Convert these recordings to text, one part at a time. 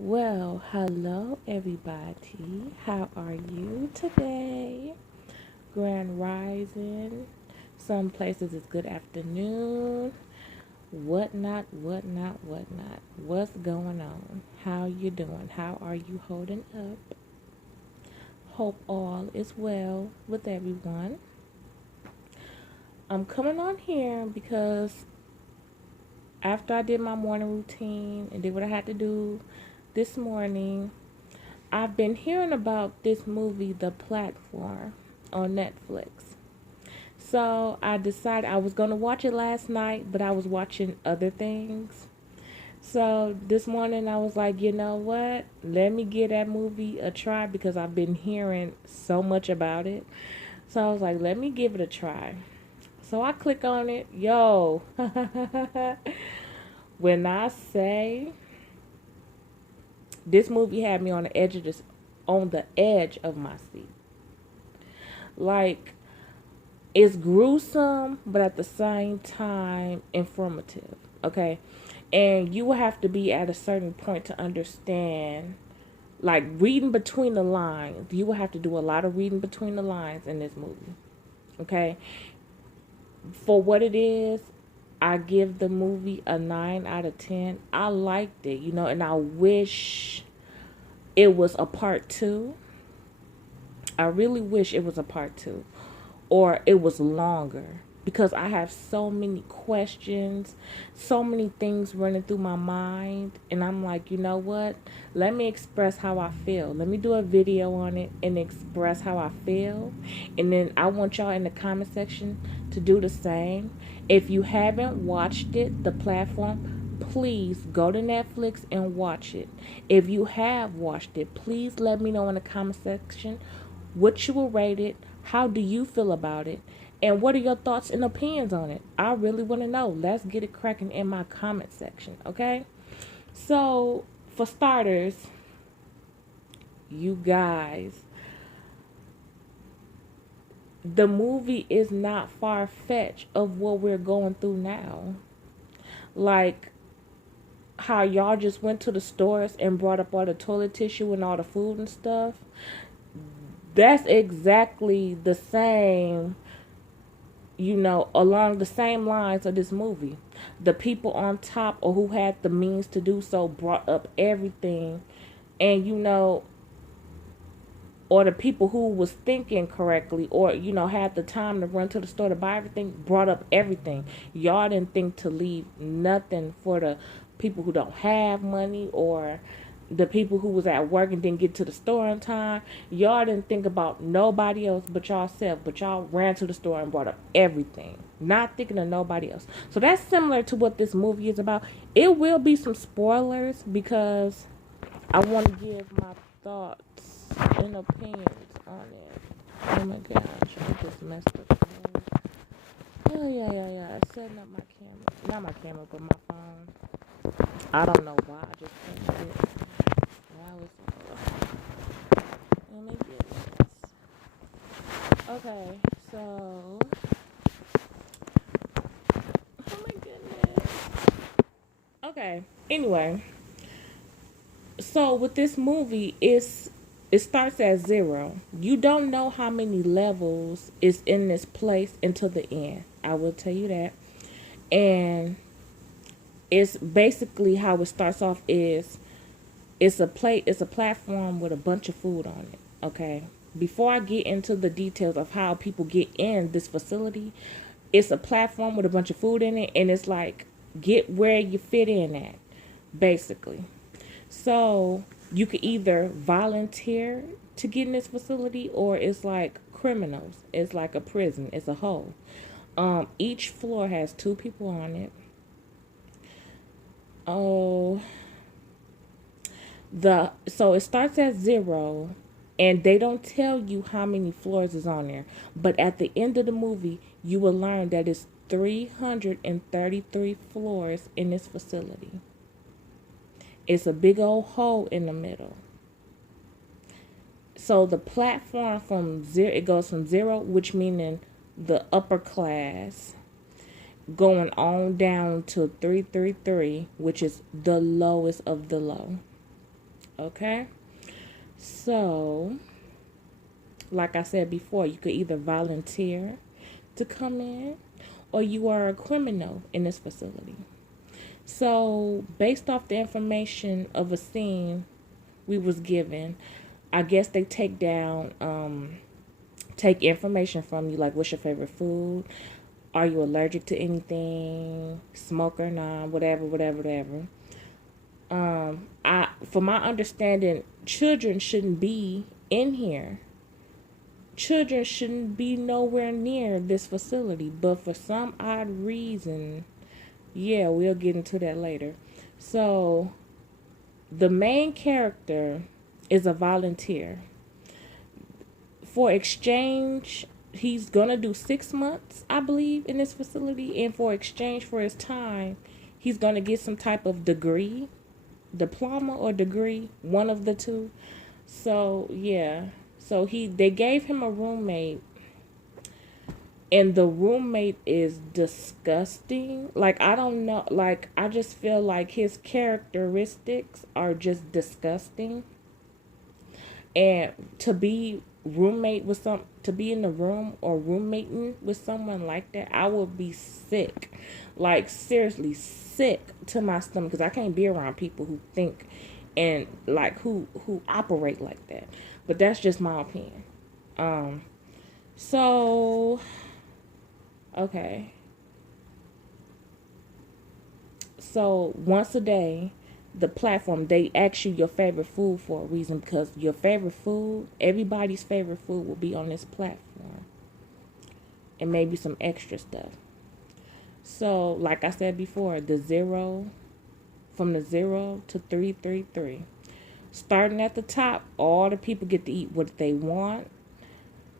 Well, hello everybody. How are you today? Grand Rising. Some places it's good afternoon. Whatnot. What's going on? How you doing? How are you holding up? Hope all is well with everyone. I'm coming on here because after I did my morning routine and did what I had to do this morning, I've been hearing about this movie, The Platform, on Netflix. So I decided I was going to watch it last night, but I was watching other things. So this morning I was like, you know what? Let me give that movie a try because I've been hearing so much about it. So I was like, let me give it a try. So I click on it. Yo, when I say this movie had me on the edge of my seat. Like, it's gruesome, but at the same time informative. Okay, and you will have to be at a certain point to understand. Like reading between the lines, you will have to do a lot of reading between the lines in this movie. Okay, for what it is, I give the movie a 9 out of 10. I liked it, and I wish it was a part two. I really wish it was a part two or it was longer because I have so many questions, so many things running through my mind. And I'm like, you know what? Let me express how I feel. Let me do a video on it and express how I feel. And then I want y'all in the comment section to do the same. If you haven't watched it, the platform, please go to Netflix and watch it. If you have watched it, please let me know in the comment section what you will rate it, how do you feel about it, and what are your thoughts and opinions on it. I really want to know. Let's get it cracking in my comment section, okay? So, for starters, you guys, the movie is not far fetched of what we're going through now. Like, how y'all just went to the stores and brought up all the toilet tissue and all the food and stuff. That's exactly the same, along the same lines of this movie. The people on top or who had the means to do so brought up everything. And, or the people who was thinking correctly or, had the time to run to the store to buy everything brought up everything. Y'all didn't think to leave nothing for the people who don't have money or the people who was at work and didn't get to the store on time. Y'all didn't think about nobody else but y'allself, but y'all ran to the store and brought up everything, not thinking of nobody else. So that's similar to what this movie is about. It will be some spoilers because I want to give my thoughts and opinions on it. Oh my gosh, I just messed up. Yeah. Setting up my camera. Not my camera, but my phone. I don't know why I just touched it. Why was Oh my goodness. Okay, so oh my goodness. Okay. Anyway, so with this movie, it starts at zero. You don't know how many levels is in this place until the end. I will tell you that. And it's basically how it starts off is it's a platform with a bunch of food on it. Okay. Before I get into the details of how people get in this facility, it's a platform with a bunch of food in it, and it's like get where you fit in at, basically. So you could either volunteer to get in this facility, or it's like criminals. It's like a prison. It's a hole. Each floor has two people on it. Oh, so it starts at zero, and they don't tell you how many floors is on there. But at the end of the movie, you will learn that it's 333 floors in this facility. It's a big old hole in the middle. So the platform from zero, it goes from zero, which meaning the upper class, going on down to 333, which is the lowest of the low. Okay? So, like I said before, you could either volunteer to come in or you are a criminal in this facility. So, based off the information of a scene we was given, I guess they take information from you, like what's your favorite food, are you allergic to anything, smoke or not, whatever, whatever, whatever. I for my understanding, children shouldn't be in here. Children shouldn't be nowhere near this facility, but for some odd reason, yeah, we'll get into that later. So, the main character is a volunteer. For exchange, he's gonna do 6 months, I believe, in this facility, and for exchange for his time, he's gonna get some type of degree, diploma or degree, one of the two. So yeah, so they gave him a roommate, and the roommate is disgusting. Like, I don't know, like, I just feel like his characteristics are just disgusting. And to be in the room or roommating with someone like that, I would be sick. Like, seriously sick to my stomach, because I can't be around people who think and like who operate like that. But that's just my opinion. So okay. So once a day, the platform, they ask you your favorite food for a reason, because your favorite food, everybody's favorite food, will be on this platform, and maybe some extra stuff. So like I said before, from the 0 to 333, starting at the top, all the people get to eat what they want.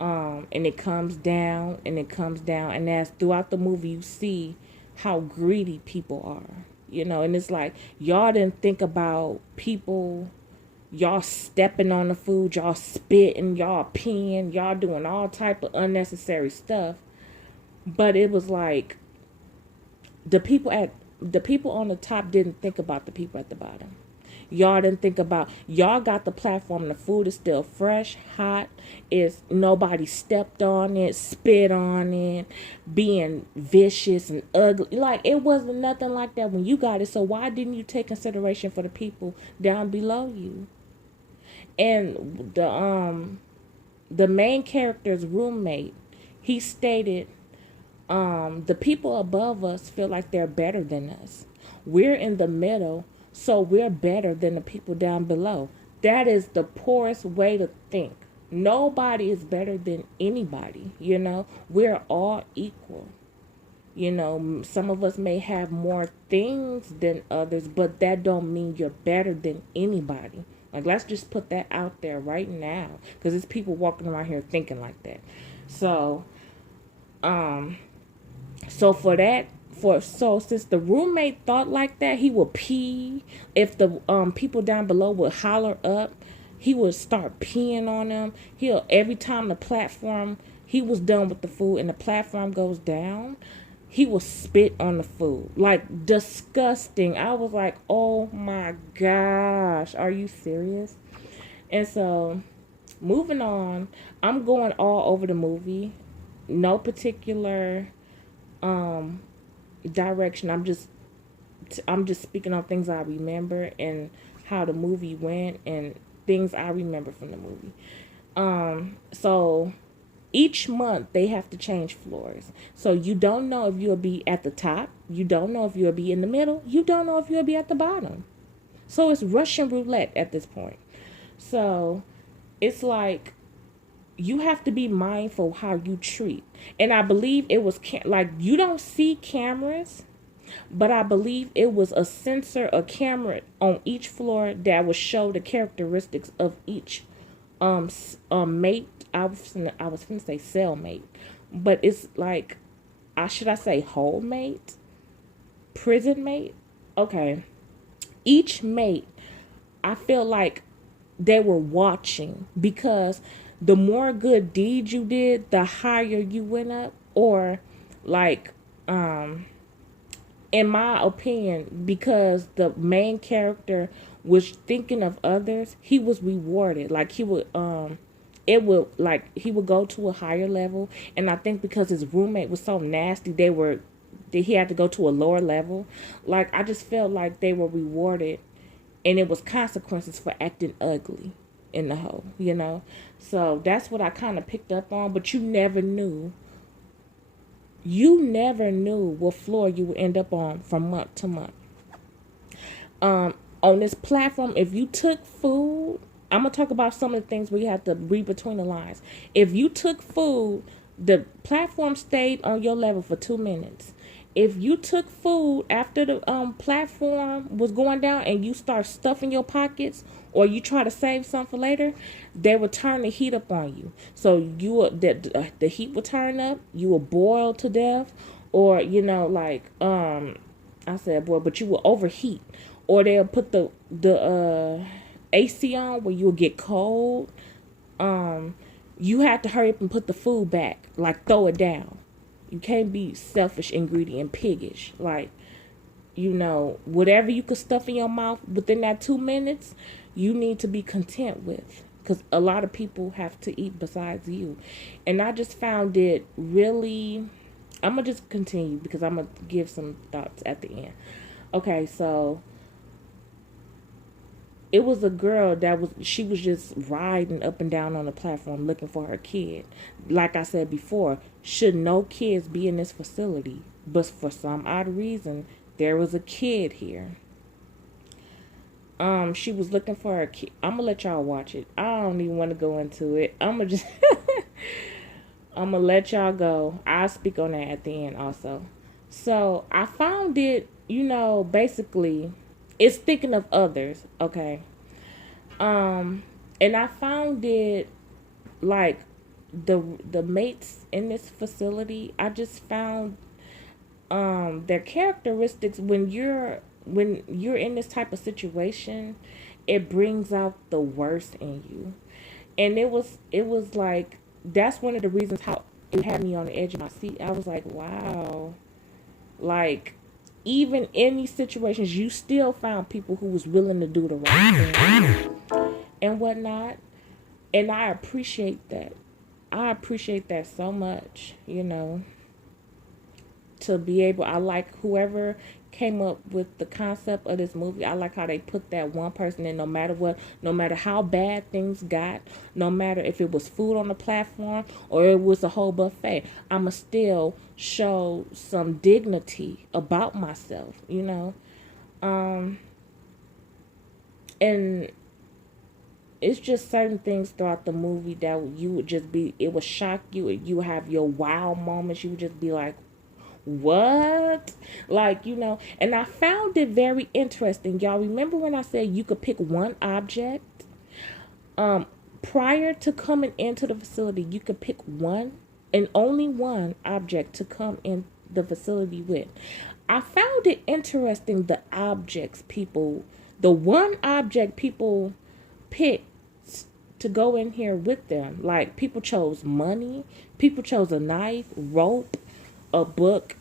And it comes down and it comes down, and as throughout the movie you see how greedy people are, and it's like, y'all didn't think about people, y'all stepping on the food, y'all spitting, y'all peeing, y'all doing all type of unnecessary stuff. But it was like the people on the top didn't think about the people at the bottom. Y'all didn't think about, y'all got the platform, the food is still fresh, hot, is nobody stepped on it, spit on it, being vicious and ugly. Like, it wasn't nothing like that when you got it. So why didn't you take consideration for the people down below you? And the main character's roommate, he stated, the people above us feel like they're better than us. We're in the middle, so we're better than the people down below. That is the poorest way to think. Nobody is better than anybody, We're all equal. Some of us may have more things than others, but that don't mean you're better than anybody. Like, let's just put that out there right now, because there's people walking around here thinking like that. So, so for that, since the roommate thought like that, he would pee. If the people down below would holler up, he would start peeing on them. Every time the platform, he was done with the food and the platform goes down, he will spit on the food. Like, disgusting. I was like, oh my gosh, are you serious? And so, moving on, I'm going all over the movie. No particular direction. I'm just speaking on things I remember and how the movie went and things I remember from the movie. So each month they have to change floors. So you don't know if you'll be at the top, you don't know if you'll be in the middle, you don't know if you'll be at the bottom. So it's Russian roulette at this point. So it's like, you have to be mindful how you treat. And I believe it was like, you don't see cameras, but I believe it was a camera on each floor that would show the characteristics of each mate. I was gonna say cellmate, but it's like, should I say whole mate, prison mate? Okay, each mate, I feel like they were watching, because the more good deeds you did, the higher you went up. Or like, in my opinion, because the main character was thinking of others, he was rewarded. Like he would it would like he would go to a higher level, and I think because his roommate was so nasty, that he had to go to a lower level. Like I just felt like they were rewarded, and it was consequences for acting ugly in the hole, you know. So that's what I kind of picked up on. But you never knew what floor you would end up on from month to month. On this platform, if you took food, I'm gonna talk about some of the things where you have to read between the lines. If you took food, the platform stayed on your level for 2 minutes. If you took food after the platform was going down and you start stuffing your pockets, or you try to save some for later, they would turn the heat up on you. So the heat would turn up. You will boil to death, or I said boil, but you will overheat, or they'll put the AC on where you'll get cold. You have to hurry up and put the food back, like throw it down. You can't be selfish, greedy, and piggish. Like, whatever you could stuff in your mouth within that 2 minutes, you need to be content with. Because a lot of people have to eat besides you. And I just found it really... I'm going to just continue because I'm going to give some thoughts at the end. Okay, so... It was a girl she was just riding up and down on the platform looking for her kid. Like I said before, should no kids be in this facility? But for some odd reason, there was a kid here. She was looking for her kid. I'm gonna let y'all watch it. I don't even want to go into it. I'm gonna let y'all go. I'll speak on that at the end also. So I found it, basically, it's thinking of others, okay? And I found it like the mates in this facility, I just found their characteristics when you're in this type of situation, it brings out the worst in you. And it was like that's one of the reasons how it had me on the edge of my seat. I was like, wow. Like, even in these situations, you still found people who was willing to do the right thing and whatnot. And I appreciate that. I appreciate that so much, to be able, I like whoever came up with the concept of this movie. I like how they put that one person in, no matter what, no matter how bad things got, no matter if it was food on the platform or it was a whole buffet, I'ma still show some dignity about myself, and it's just certain things throughout the movie that you would just be, it would shock you, and you have your wow moments. You would just be like, what? Like, and I found it very interesting. Y'all remember when I said you could pick one object? Prior to coming into the facility, you could pick one and only one object to come in the facility with. I found it interesting, the one object people picked to go in here with them. Like, people chose money, people chose a knife, rope, a book.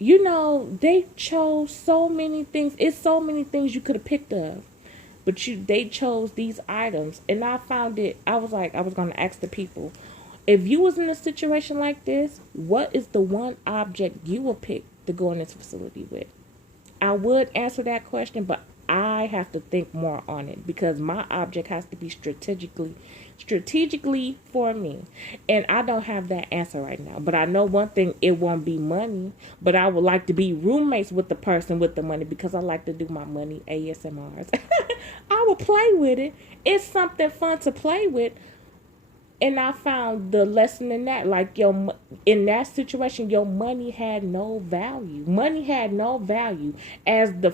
They chose so many things. It's so many things you could have picked up, but they chose these items. And I found it, I was like, I was going to ask the people, if you was in a situation like this, what is the one object you would pick to go in this facility with? I would answer that question, but I have to think more on it because my object has to be strategically for me. And I don't have that answer right now. But I know one thing, it won't be money. But I would like to be roommates with the person with the money because I like to do my money ASMRs. I will play with it. It's something fun to play with. And I found the lesson in that, like, in that situation, your money had no value. Money had no value. As the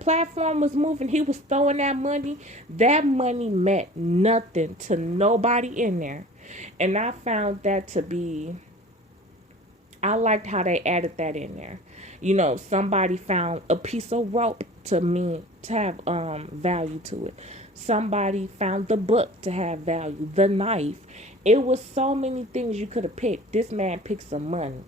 platform was moving, he was throwing that money. That money meant nothing to nobody in there. And I found that to be, I liked how they added that in there. Somebody found a piece of rope to have value to it. Somebody found the book to have value, the knife. It was so many things you could have picked. This man picked some money.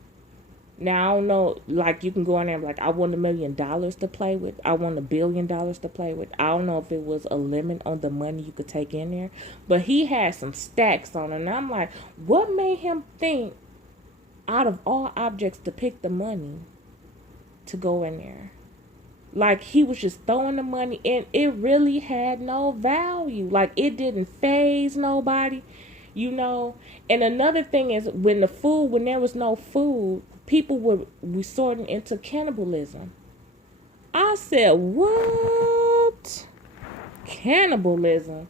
Now I don't know, like you can go in there and be like, I want $1 million to play with. I want $1 billion to play with. I don't know if it was a limit on the money you could take in there, but he had some stacks on it. And I'm like, what made him think out of all objects to pick the money to go in there? Like he was just throwing the money and it really had no value. Like it didn't phase nobody, you know. And another thing is when there was no food, people were resorting into cannibalism. I said, what? Cannibalism.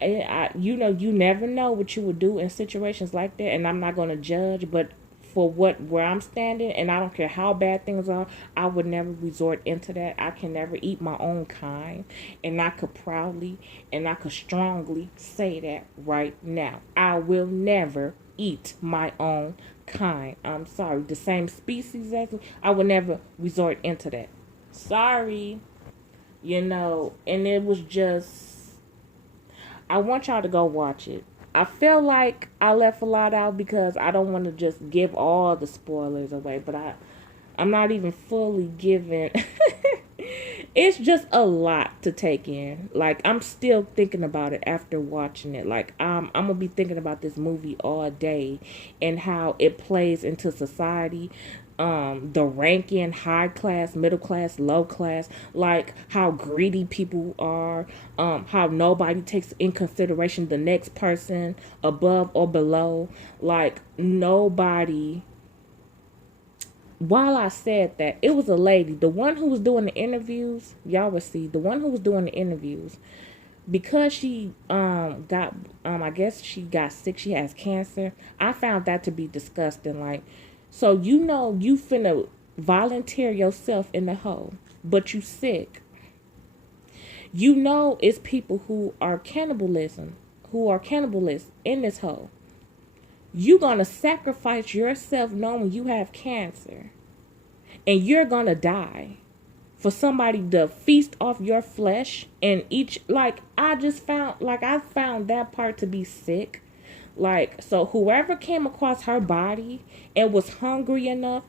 And you never know what you would do in situations like that. And I'm not going to judge, but for where I'm standing, and I don't care how bad things are, I would never resort into that. I can never eat my own kind, and I could proudly and I could strongly say that right now. I will never eat my own kind. I'm sorry, the same species as me. I would never resort into that. Sorry, and it was just. I want y'all to go watch it. I feel like I left a lot out because I don't want to just give all the spoilers away, but I'm not even fully giving. It's just a lot to take in. Like I'm still thinking about it after watching it. Like I'm gonna be thinking about this movie all day and how it plays into society, the ranking, high class, middle class, low class, like how greedy people are, how nobody takes in consideration the next person above or below, like nobody. While I said that, it was a lady, the one who was doing the interviews, y'all will see, the one who was doing the interviews, because she got I guess she got sick, she has cancer. I found that to be disgusting. Like, so you finna volunteer yourself in the hole, but you sick. It's people who are cannibalists in this hole. You gonna sacrifice yourself knowing you have cancer, and you're gonna die for somebody to feast off your flesh and each. Like I found that part to be sick. Like, so whoever came across her body and was hungry enough,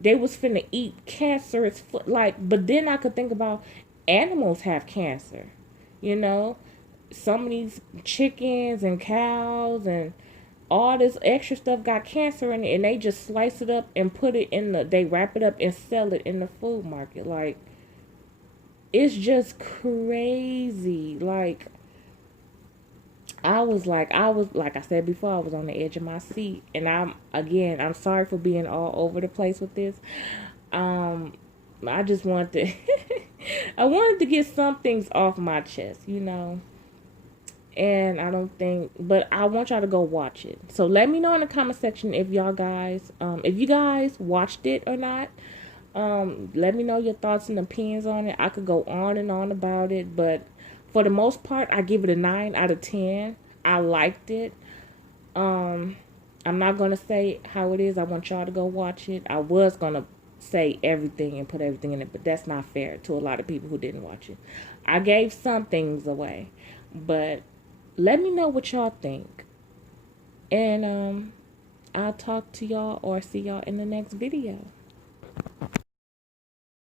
they was finna eat cancerous like. But then I could think about animals have cancer, you know. Some of these chickens and cows and all this extra stuff got cancer in it, and they just slice it up and they wrap it up and sell it in the food market. Like, it's just crazy. Like, I was like I said before, I was on the edge of my seat, and I'm sorry for being all over the place with this. I just wanted to I wanted to get some things off my chest, and but I want y'all to go watch it. So let me know in the comment section if you guys watched it or not. Let me know your thoughts and opinions on it. I could go on and on about it, but for the most part, I give it a 9 out of 10. I liked it. I'm not gonna say how it is. I want y'all to go watch it. I was gonna say everything and put everything in it, but that's not fair to a lot of people who didn't watch it. I gave some things away, but let me know what y'all think. And I'll talk to y'all or see y'all in the next video.